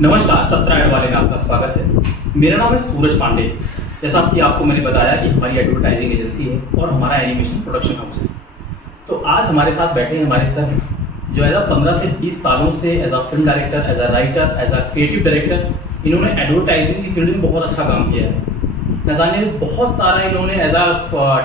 नमस्कार, 17 ऐड वाले में आपका स्वागत है। मेरा नाम है सूरज पांडे। जैसा कि आपको मैंने बताया कि हमारी एडवर्टाइजिंग एजेंसी है और हमारा एनिमेशन प्रोडक्शन हाउस है। तो आज हमारे साथ बैठे हैं हमारे सर, जो एज 15 से 20 सालों से as a film director, as a writer, as a creative director इन्होंने एडवर्टाइजिंग की फील्ड में बहुत अच्छा काम किया है। न जाने बहुत सारा इन्होंने एज अ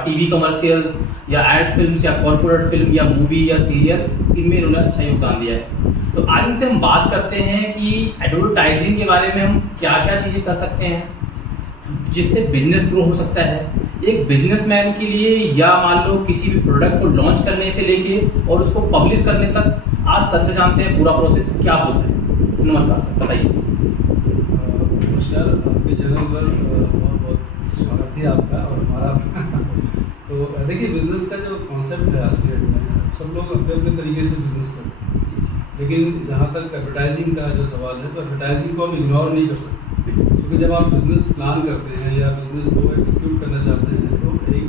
टीवी कमर्शियल्स या एड फिल्म्स या कॉर्पोरेट फिल्म या मूवी या सीरियल, इनमें इन्होंने अच्छा योगदान दिया है। तो आज से हम बात करते हैं कि एडवर्टाइजिंग के बारे में हम क्या क्या चीज़ें कर सकते हैं जिससे बिजनेस ग्रो हो सकता है एक बिजनेसमैन के लिए, या मान लो किसी भी प्रोडक्ट को लॉन्च करने से लेके और उसको पब्लिश करने तक। आज सर से जानते हैं पूरा प्रोसेस क्या होता है। नमस्कार सर, बताइए। नमस्कार, आपके चैनल पर बहुत बहुत स्वागत है आपका और हमारा। तो देखिए, बिजनेस का जो कॉन्सेप्ट है आज के डेट में, सब लोग अपने अपने तरीके से बिजनेस करते हैं, लेकिन जहाँ तक एडवर्टाइजिंग का जो सवाल है, तो एडवर्टाइजिंग को हम इग्नोर नहीं कर सकते, क्योंकि जब आप बिजनेस प्लान करते हैं या बिजनेस को एक्सिक्यूट करना चाहते हैं, तो एक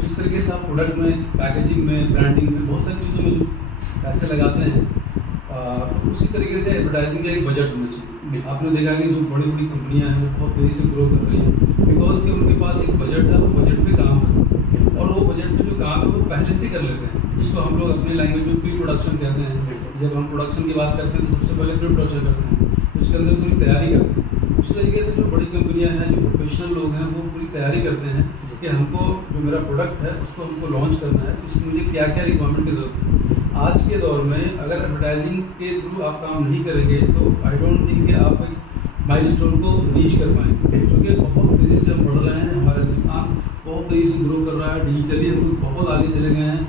जिस तरीके से आप प्रोडक्ट में, पैकेजिंग में, ब्रांडिंग में, बहुत सारी चीज़ों में जो पैसे लगाते हैं, उसी तरीके से एडवर्टाइजिंग का एक बजट होना चाहिए। आपने देखा कि जो बड़ी बड़ी कंपनियां हैं वो बहुत तेज़ी से ग्रो कर रही हैं, बिकॉज कि उनके पास एक बजट है, वो बजट पे काम करते हैं और वो बजट पे जो काम है वो पहले से कर लेते हैं, जिसको हम लोग अपने लैंग्वेज में प्री प्रोडक्शन कहते हैं। जब हम प्रोडक्शन की बात करते हैं तो सबसे पहले प्री प्रोडक्शन करते हैं, उसके अंदर पूरी तैयारी करते हैं। उसी तरीके से जो बड़ी कंपनियां हैं, जो प्रोफेशनल लोग हैं, वो पूरी तैयारी करते हैं कि हमको जो मेरा प्रोडक्ट है उसको हमको लॉन्च करना है, तो उसमें मुझे क्या क्या रिक्वायरमेंट की ज़रूरत है। आज के दौर में अगर एडवर्टाइजिंग के थ्रू आप काम नहीं करेंगे तो आई डोंट थिंक कि आप एक माइलस्टोन को रीच कर पाएंगे, क्योंकि बहुत तेज़ी से हम बढ़ रहे हैं। हमारा हिंदुस्तान बहुत तेज़ी से ग्रो कर रहा है, डिजिटली हम लोग बहुत आगे चले गए हैं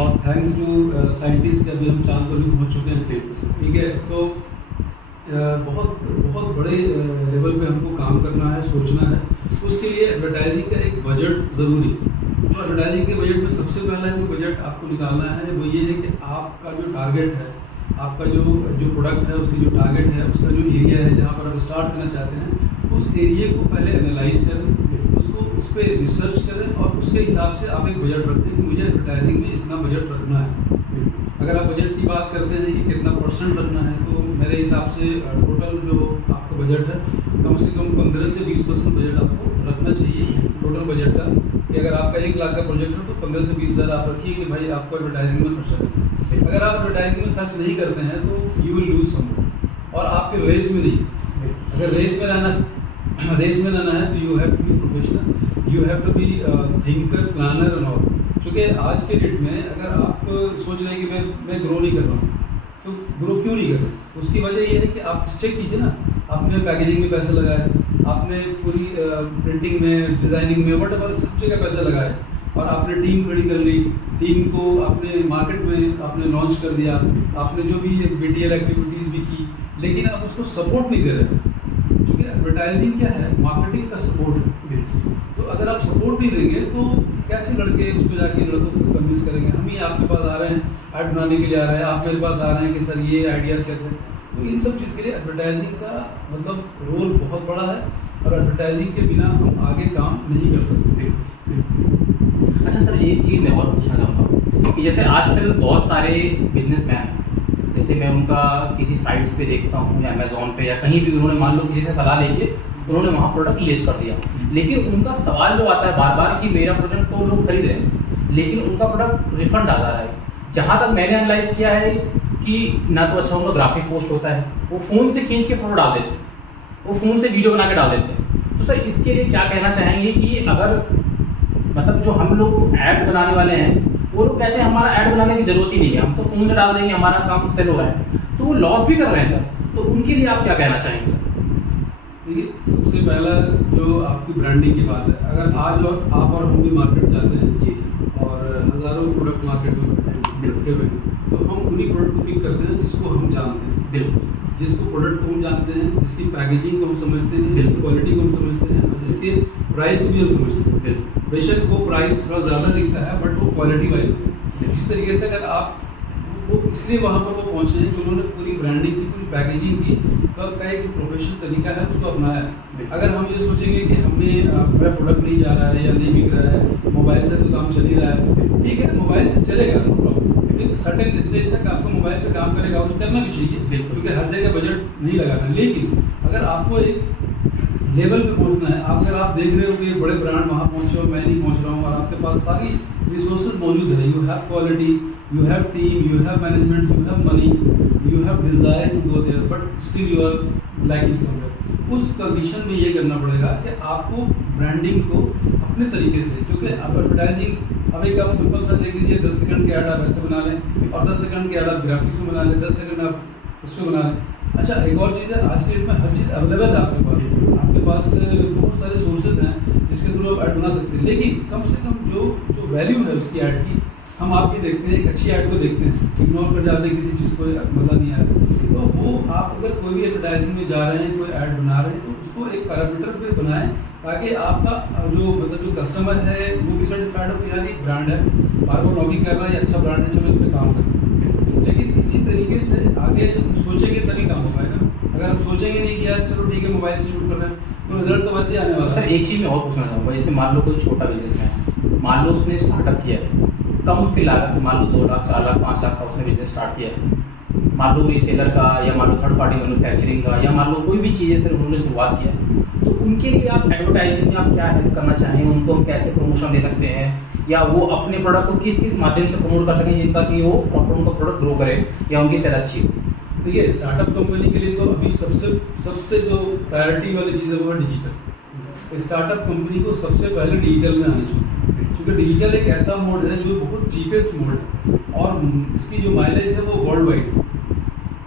और थैंक्स टू साइंटिस्ट के अभी हम चांद पर भी पहुँच चुके हैं। ठीक है, तो बहुत बहुत बड़े लेवल पे हमको काम करना है, सोचना है। उसके लिए एडवर्टाइजिंग का एक बजट ज़रूरी है। तो एडवर्टाइजिंग के बजट में सबसे पहला जो बजट आपको निकालना है वो ये है कि आपका जो टारगेट है, आपका जो प्रोडक्ट है, उसकी जो टारगेट है, उसका जो एरिया है जहाँ पर आप स्टार्ट करना चाहते हैं, उस एरिया को पहले एनालाइज करें, उसको उस पर रिसर्च करें और उसके हिसाब से आप एक बजट रखें कि मुझे एडवर्टाइजिंग में इतना बजट रखना है। अगर आप बजट की बात करते हैं कि कितना परसेंट रखना है, तो मेरे हिसाब से टोटल जो आपका बजट है, कम से कम 15 से 20% बजट आपको रखना चाहिए टोटल बजट का। कि अगर आपका 1 लाख का प्रोजेक्ट है तो 15 से 20 हज़ार आप रखिए कि भाई आपको एडवर्टाइजिंग में खर्चा करना है। अगर आप एडवर्टाइजिंग में खर्च नहीं करते हैं तो यू विल लूज सम, और आपके रेस में नहीं। अगर रेस में रहना है तो you have to be professional, you have to be thinker, planner and all. क्योंकि आज के डेट में अगर आप सोच रहे हैं कि मैं ग्रो नहीं कर रहा हूँ, तो ग्रो क्यों नहीं कर रहे? उसकी वजह ये है कि आप चेक कीजिए ना, आपने पैकेजिंग में पैसे लगाए, आपने पूरी प्रिंटिंग में, डिज़ाइनिंग में, वट एवर सब जगह पैसे लगाए, और आपने टीम खड़ी कर ली, टीम को आपने मार्केट में आपने लॉन्च कर दिया, आपने जो भी BTL एक्टिविटीज़ भी की, लेकिन आप उसको सपोर्ट नहीं दे रहे। क्योंकि एडवर्टाइजिंग क्या है, मार्केटिंग का सपोर्ट है। तो अगर आप सपोर्ट नहीं देंगे तो कैसे लड़के उसको जाके लड़कों को कन्विंस करेंगे? हम ही आपके पास आ रहे हैं, ऐड बनाने के लिए आ रहे हैं, आप मेरे पास आ रहे हैं कि सर ये आइडियाज़ कैसे। तो इन सब चीज़ के लिए एडवर्टाइजिंग का मतलब रोल बहुत बड़ा है, और एडवर्टाइजिंग के बिना हम आगे काम नहीं कर सकते। अच्छा सर, एक चीज़ मैं और पूछना चाहता हूँ कि जैसे आजकल बहुत सारे बिजनेसमैन हैं, जैसे मैं उनका किसी साइट्स पे देखता हूँ या अमेज़ॉन पे या कहीं भी, उन्होंने मान लो किसी से सलाह लेके उन्होंने वहाँ प्रोडक्ट लिस्ट कर दिया, लेकिन उनका सवाल जो आता है बार बार कि मेरा प्रोडक्ट तो लोग खरीद रहे हैं लेकिन उनका प्रोडक्ट रिफंड आ जा रहा है। जहाँ तक मैंने एनालाइज किया है कि ना तो अच्छा उनका ग्राफिक पोस्ट होता है, वो फ़ोन से खींच के फोटो डाल देते हैं, वो फ़ोन से वीडियो बना के डाल देते हैं। तो सर इसके लिए क्या कहना चाहेंगे कि अगर मतलब जो हम लोग ऐड बनाने वाले हैं, वो लोग कहते हैं हमारा ऐड बनाने की ज़रूरत ही नहीं है, हम तो फ़ोन से डाल देंगे, हमारा काम सेल हो रहा है, तो वो लॉस भी कर रहे हैं सर। तो उनके लिए आप क्या कहना चाहेंगे सर? देखिए, सबसे पहला जो आपकी ब्रांडिंग की बात है, अगर आज और आप और हम भी मार्केट जाते हैं जी, और हज़ारों प्रोडक्ट मार्केट में रखे हुए हैं, तो हम उन्हीं प्रोडक्ट को पिक करते हैं जिसको हम जानते हैं। बिल्कुल, जिसको प्रोडक्ट को हम जानते हैं, जिसकी पैकेजिंग को हम समझते हैं, जिसकी क्वालिटी को हम समझते हैं, और जिसके प्राइस को भी हम समझते हैं। बिल्कुल, बेशक वो प्राइस थोड़ा ज़्यादा दिखता है, बट वो क्वालिटी वाइज है। इसी तरीके से अगर आप वो इसलिए वहाँ पर वो पहुँचे हैं कि उन्होंने पूरी ब्रांडिंग की, पूरी पैकेजिंग की का एक प्रोफेशनल तरीका है, उसको अपनाया है। अगर हम ये सोचेंगे कि हमने मेरा प्रोडक्ट नहीं जा रहा है या नहीं बिक रहा है, मोबाइल से तो काम चल ही रहा है, ठीक है, मोबाइल से चलेगा, नो प्रॉब्लम, एक सर्टेन स्टेज तक आपका मोबाइल पे काम करेगा और करना भी चाहिए, बिल्कुल। क्योंकि हर जगह बजट नहीं लगाना। लेकिन अगर आपको एक लेवल पे पहुंचना है, अगर आप देख रहे हो कि ये बड़े ब्रांड वहाँ पहुँचे और मैं नहीं पहुँच रहा हूँ, और आपके पास सारी रिसोर्सेज मौजूद है, you have quality, you have team, you have management, you have money, you have desire to go there, but still you are lacking somewhere. उस कंडीशन में ये करना पड़ेगा कि आपको ब्रांडिंग को अपने तरीके से, क्योंकि आप एडवर्टाइजिंग, अब एक आप सिंपल सा देख लीजिए, 10 सेकंड के ऐड आप ऐसे बना लें और 10 सेकंड के ऐड आप ग्राफिक्स में बना लें, 10 सेकंड आप उसमें बना लें। अच्छा, एक और चीज़ है, आज के डेट में हर चीज़ अवेलेबल है आपके पास बहुत सारे सोर्सेज हैं जिसके थ्रू आप ऐड बना सकते हैं। लेकिन कम से कम जो वैल्यू है उसकी ऐड की, हम आप भी देखते हैं, एक अच्छी ऐड को देखते हैं, इग्नोर कर जाते हैं किसी चीज़ को, मज़ा नहीं आया। तो वो आप अगर कोई भी एडवर्टाइजिंग में जा रहे हैं, कोई ऐड बना रहे हैं, तो उसको एक पैरामीटर पे बनाएं ताकि आपका जो कस्टमर है वो भी सेटिस्फाइड हो कि यार एक ब्रांड है, बार बार लॉगिंग कर रहा है, ये अच्छा ब्रांड है, चलो इस पर काम करें। लेकिन इसी तरीके से आगे जब हम सोचेंगे तभी काम हो पाएगा। अगर हम सोचेंगे नहीं कि यार चलो ठीक है मोबाइल से शूट कर रहे हैं, तो रिजल्ट तो वैसे ही आने वाला है। सर एक चीज़ मैं और पूछना चाहूँगा, जैसे मान लो कोई छोटा बिजनेसमैन है, मान लो उसने स्टार्टअप किया है, कम उसकी लागत है, मान लो 2 लाख 4 लाख 5 लाख का उसने बिजनेस स्टार्ट किया है, मान लो रीसेलर का या मान लो थर्ड पार्टी मैन्युफैक्चरिंग का या मान लो कोई भी चीज़ है सर उन्होंने शुरुआत किया है, तो उनके लिए आप एडवर्टाइजिंग में आप क्या हेल्प करना चाहेंगे, उनको हम कैसे प्रमोशन दे सकते हैं, या वो अपने प्रोडक्ट को किस किस माध्यम से प्रमोट कर सकें जिनका कि वो उनका प्रोडक्ट ग्रो करे या उनकी सेल अच्छी हो। देखिए, स्टार्टअप कंपनी के लिए तो अभी सबसे जो प्रायोरिटी वाली चीज़ है वो है डिजिटल। स्टार्टअप कंपनी को सबसे पहले डिजिटल में आनी चाहिए, क्योंकि डिजिटल एक ऐसा मोड है जो बहुत चीपेस्ट मोड है और इसकी जो माइलेज है वो वर्ल्ड वाइड,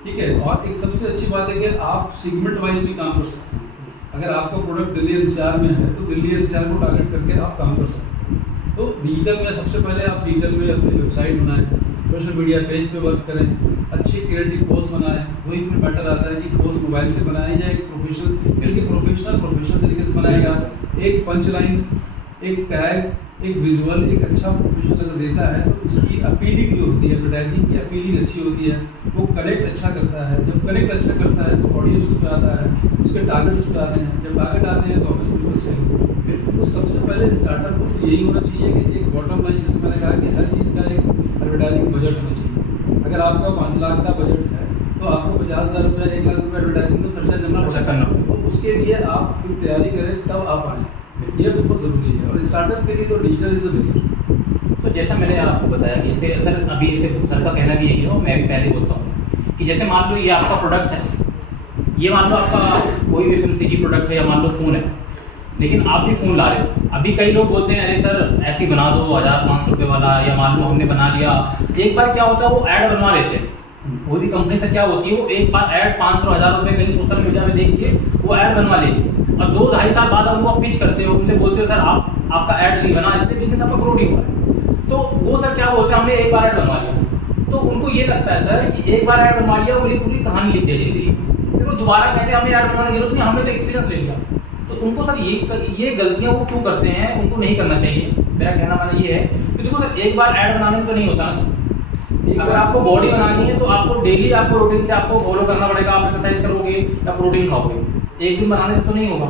ठीक है। और एक सबसे अच्छी बात है कि आप सेगमेंट वाइज भी काम कर सकते हैं। अगर आपका प्रोडक्ट दिल्ली एनसीआर में है तो दिल्ली एनसीआर को टारगेट करके आप काम कर सकते हैं। तो डिजिटल में सबसे पहले आप डिजिटल में अपनी वेबसाइट बनाएं, सोशल मीडिया पेज पे वर्क करें, अच्छे क्रिएटिव पोस्ट बनाएं। वही फिर मैटर आता है कि पोस्ट मोबाइल से बनाएं या एक प्रोफेशनल तरीके से बनाएगा। एक पंच लाइन, एक टैग, एक विजुअल, एक अच्छा प्रोफेशनल अगर देता है तो उसकी अपीलिंग जो होती है, एडवर्टाइजिंग की अपीलिंग अच्छी होती है, वो कनेक्ट अच्छा करता है। जब कनेक्ट अच्छा करता है तो ऑडियंस उस पर आता है, उसके टारगेट उस पर आते हैं, जब टारगेट आते हैं तो ऑब्वियसली उसको सेल। तो सबसे पहले स्टार्टअप को यही होना चाहिए कि एक बॉटम लाइन, जैसे मैंने कहा कि हर चीज़ का एक एडवर्टाइजिंग बजट होना चाहिए। अगर आपका 5 लाख का बजट है तो आपको 50,000 रुपये 1 लाख रुपये एडवर्टाइजिंग में खर्चा करना पड़ेगा, तो उसके लिए आप फिर तैयारी करें तब आप आएँ, ये बहुत ज़रूरी है। और स्टार्टअप के लिए तो डिजिटल इज द बेस्ट। तो जैसा मैंने आपको बताया कि जैसे सर अभी इसे सर का कहना भी यही है और मैं भी पहले बोलता हूँ कि जैसे मान लो ये आपका प्रोडक्ट है, ये मान लो आपका कोई भी FMCG प्रोडक्ट है या मान लो फ़ोन है, लेकिन आप भी फ़ोन ला रहे हो। अभी कई लोग बोलते हैं अरे सर ऐसे ही बना दो 1500 रुपये वाला, या मान लो हमने बना लिया। एक बार क्या होता है वो ऐड बनवा लेते हैं, कोई भी कंपनी से क्या होती है वो एक बार ऐड 500-1000 रुपये कहीं सोशल मीडिया में देख के वो ऐड बनवा लेगी और 2-2.5 साल बाद आप वो पिच करते हो, उनसे बोलते हो सर आपका ऐड नहीं बना, इसलिए बिजनेस आपका ग्रो नहीं हुआ है। तो वो सर क्या बोलते हैं हमने एक बार ऐड बनवा लिया, तो उनको ये लगता है सर कि एक बार ऐड बनवा लिया वो पूरी कहानी लिख दिया जिंदगी, फिर वो दोबारा कहते हैं हमें ऐड बनवाने की जरूरत नहीं, हमने तो एक्सपीरियंस ले लिया। तो उनको सर ये गलतियाँ वो क्यों करते हैं, उनको नहीं करना चाहिए। मेरा कहना माना ये है कि देखो सर एक बार ऐड बनाने में तो नहीं होता ना सर, अगर आपको बॉडी बनानी है तो आपको डेली आपको रूटीन से आपको फॉलो करना पड़ेगा, आप एक्सरसाइज करोगे या प्रोटीन खाओगे, एक दिन बनाने से तो नहीं होगा।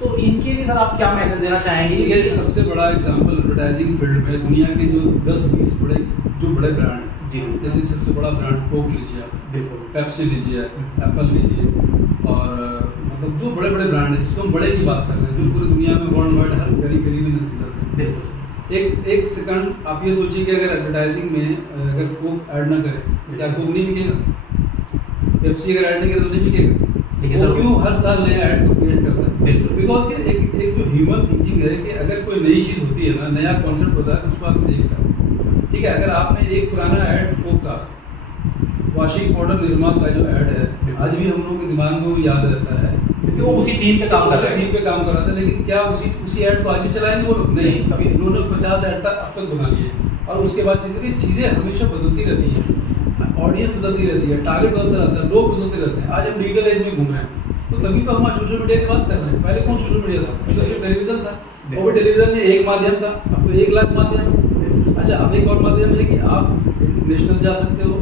तो इनके लिए सर आप क्या मैसेज देना चाहेंगे? ये सबसे बड़ा एग्जांपल एडवर्टाइजिंग फील्ड में दुनिया के जो 10-20 बड़े ब्रांड हैं जी, जैसे सबसे बड़ा ब्रांड कोक लीजिए आप, बिल्कुल, पेप्सी लीजिए, एप्पल लीजिए, और मतलब जो बड़े ब्रांड हैं जिसको हम बड़े की बात कर रहे हैं, जो पूरी दुनिया में वर्ल्ड वाइड हर गली में नजर करते हैं। बिल्कुल। एक सेकंड आप ये सोचिए कि अगर एडवर्टाइजिंग में अगर कोक ऐड ना करे क्या कोक नहीं बिकेगा? पेप्सी अगर ऐड नहीं करे तो नहीं बिकेगा। वो क्यों हर साल नया ऐड को क्रिएट करता है? बिल्कुल, बिकॉज कि एक जो ह्यूमन थिंकिंग है कि अगर कोई नई चीज़ होती है ना, नया कॉन्सेप्ट होता है तो उसको आगे देखता है। ठीक है, अगर आपने एक पुराना ऐड कोक का, वॉशिंग पाउडर निर्मा का जो ऐड है, आज भी हम लोगों के दिमाग में वो याद रहता है क्योंकि वो उसी थीम पे काम कर रहा था। लेकिन क्या उसी ऐड को आगे चलाएंगे वो लोग? नहीं, कभी उन्होंने 50 ऐड तक अब तक बना लिए और उसके बाद चीज़ें हमेशा बदलती रहती हैं, ऑडियंस बदलती रहती है, टारगेट बदलता रहता है, लोग बदलते रहते हैं। आज हम डिजिटल एज में घूम रहे हैं तो तभी तो हम सोशल मीडिया की बात कर रहे हैं। पहले कौन सोशल मीडिया था? तो सिर्फ टेलीविजन था, वो भी टेलीविजन में एक माध्यम था, अब तो 1 लाख माध्यम। अच्छा, अब एक और माध्यम है कि आप नेशनल जा सकते हो,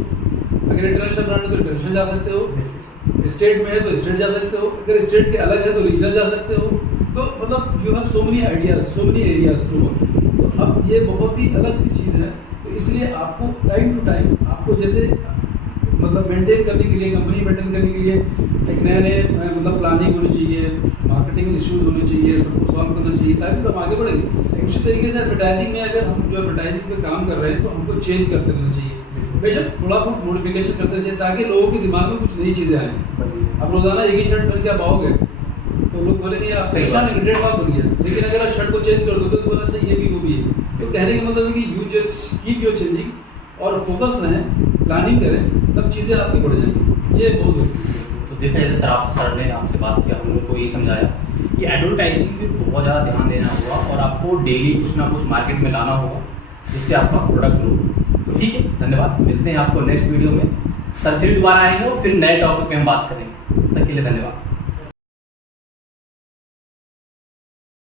अगर इंटरनेशनल ब्रांड है तो इंटरनेशनल जा सकते हो, स्टेट में है तो स्टेट जा सकते हो, अगर स्टेट के अलग है तो रीजनल जा सकते हो। तो मतलब you have so many ideas, so many areas to work. तो अब ये बहुत ही अलग सी चीज़ है। तो तो इसलिए आपको टाइम टू टाइम आपको जैसे मतलब मेंटेन करने के लिए, कंपनी मेंटेन करने के लिए एक नए मतलब प्लानिंग होनी चाहिए, मार्केटिंग इश्यूज होने चाहिए, सबको सॉल्व करना चाहिए ताकि तो हम आगे बढ़ेंगे। उसी तरीके से एडवर्टाइजिंग में अगर हम जो एडवर्टाइजिंग पे काम कर रहे हैं तो हमको चेंज करते रहना चाहिए, बेशक थोड़ा बहुत मॉडिफिकेशन करते रहना चाहिए ताकि लोगों के दिमाग में कुछ नई चीज़ें आएँ। आप रोजाना एक ही शर्ट पहन के आप आओगे तो लोग बोलेंगे आप अच्छा नहीं ट्रेडमार्क बन गया, लेकिन अगर आप शर्ट को चेंज कर दोगे तो बोला अच्छा ये भी वो भी है। तो कहने का मतलब है कि you just keep your changing और फोकस रहें, प्लानिंग करें, तब चीज़ें आपकी बढ़ जाएंगी। ये बहुत जरूरी है। तो देखा जैसे सर ने आपसे बात किया, हम लोग को ये समझाया कि एडवर्टाइजिंग पे बहुत ज़्यादा ध्यान देना होगा और आपको डेली कुछ ना कुछ मार्केट में लाना होगा जिससे आपका प्रोडक्ट ग्रो। तो ठीक है, धन्यवाद। मिलते हैं आपको नेक्स्ट वीडियो में। सर फिर दोबारा आएंगे और फिर नए टॉपिक पे हम बात करेंगे। तब तक के लिए धन्यवाद।